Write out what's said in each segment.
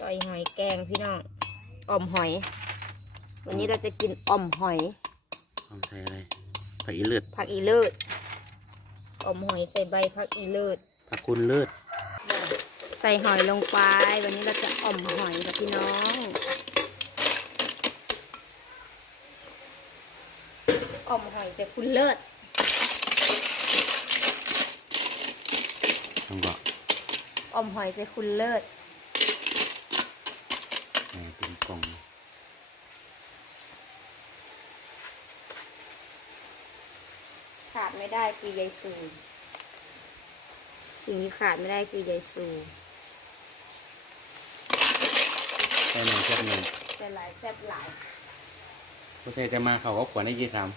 ซอยหอยแกงพี่น้องอ่อมหอย วันนี้เราจะกินอ่อมหอยทำใส่อะไรผักอีเลือดผักอีเลิศอ่อมหอยใส่ใบผักอีเลิศผักคุณเลือดใส่หอยลงไป วันนี้เราจะอ่อมหอยกับพี่น้องอ่อมหอยใส่คุณเลิศต้องก็อ่อมหอยใส่คุณเลิศแหม่ เป็นกล่องขาดไม่ได้คือยายสูสิ่งที่ขาดไม่ได้คือยายสูใส่หนึ่งแค่หนึ่งแต่หลายแซ่บหลายพอใส่แต่มาเขาก็ขวรได้ยี่ทำ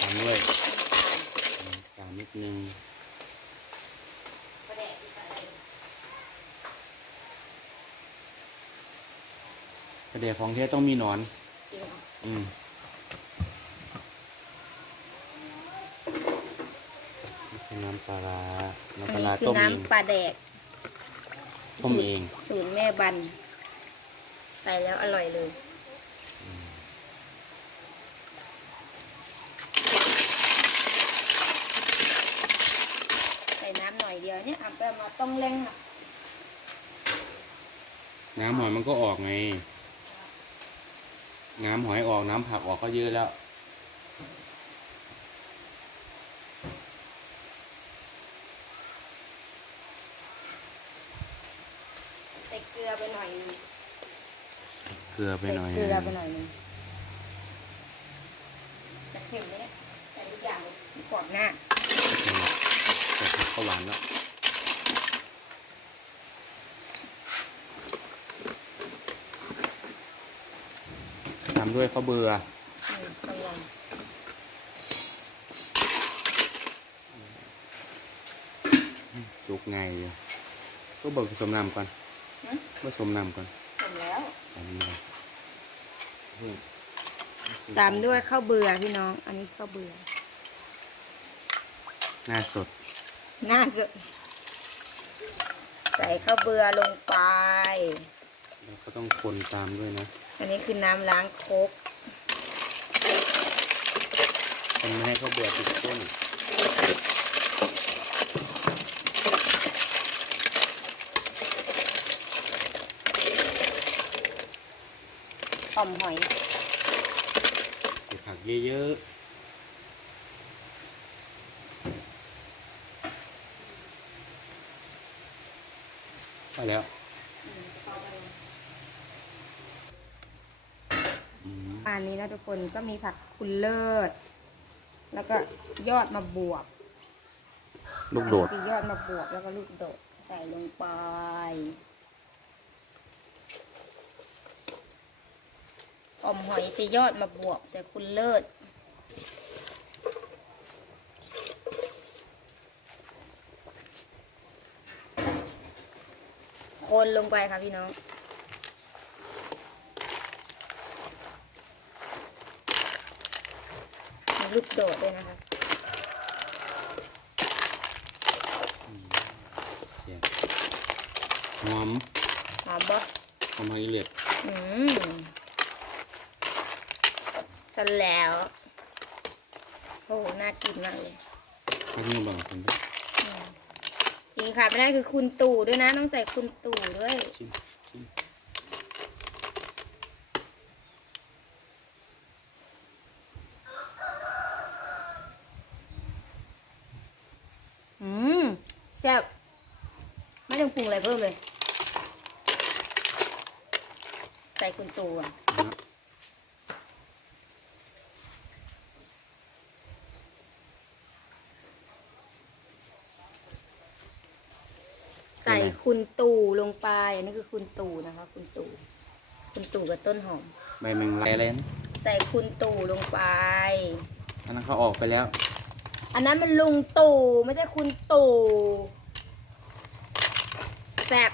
ทำด้วยตามนิดนึง ประแดกอีกอะไร ก ระเดียของเทศต้องมีหนอนจริงเหรออืมนี่คือน้ำปลาร้าน้ำปอัลานร้านี้คือต้มเอง น้ำปลาแดกต้มเอง สูตรแม่บัน ใส่แล้วอร่อยเลย ใส่น้ำหน่อยเดียวเนี่ยเอาไปมาต้องเร่งอะ น้ำหอยมันก็ออกไง น้ำหอยออกน้ำผักออกก็เยอะแล้ว ใส่เกลือไปหน่อยนึงเกลือไปใส่หน่อยเกลือไปหน่อยนึงจะเค็มไหมเนี่ยใส่ทุกอย่างเลยมีกรอบหน้าแต่ผักก็หวานแล้ว ทำด้วยข้าวเบื่ออืมต้องลองจุกไงอยู่ก็บอกผสมน้ำก่อนนะผสมน้ำก่อนเสร็จแล้วอันนี้เลยตามด้วยข้าวเบื่อพี่น้อง อันนี้ข้าวเบื่อ หน้าสด หน้าสุดใส่ข้าวเบื่อลงไปแล้วก็ ต้องคนตามด้วยนะอันนี้คือน้ำล้างโคกคนไม่ให้ข้าวเบื่อติดก้นอ่อมหอยใส่ผักเยอะๆพอแล้ว อืมอันนี้นะทุกคนก็มีผักคุณเลิศ แล้วก็ยอดมาบวบลูกโดด คือยอดมาบวบแล้วก็ลูกโดดใส่ลงไป อ่อมหอยใส่ยอดมาบวบใส่คุณเลิศ คนลงไปค่ะพี่น้อง ลูกโดดด้วยนะคะเสียบหอมหอมบ่หอมหอยเลือดอืมสนแล้วโอ้โหน่ากินมากเลยข้าวเหนียวบางคนด้วยอืมสิ่งขาดไม่ได้คือคุณตู่ด้วยนะ ต้องใส่คุณตู่ด้วย ชิมชิม อืมแซ่บไม่ต้องปรุงอะไรเพิ่มเลย ใส่คุณตู่อะนะใส่คุณตู่ลงไป อันนี้คือคุณตู่นะคะ คุณตู่คุณตู่กับต้นหอมใบแมงลักอะไรนะใส่คุณตู่ลงไป อันนั้นเขาออกไปแล้ว อันนั้นมันลุงตู่ไม่ใช่คุณตู่ แซ่บ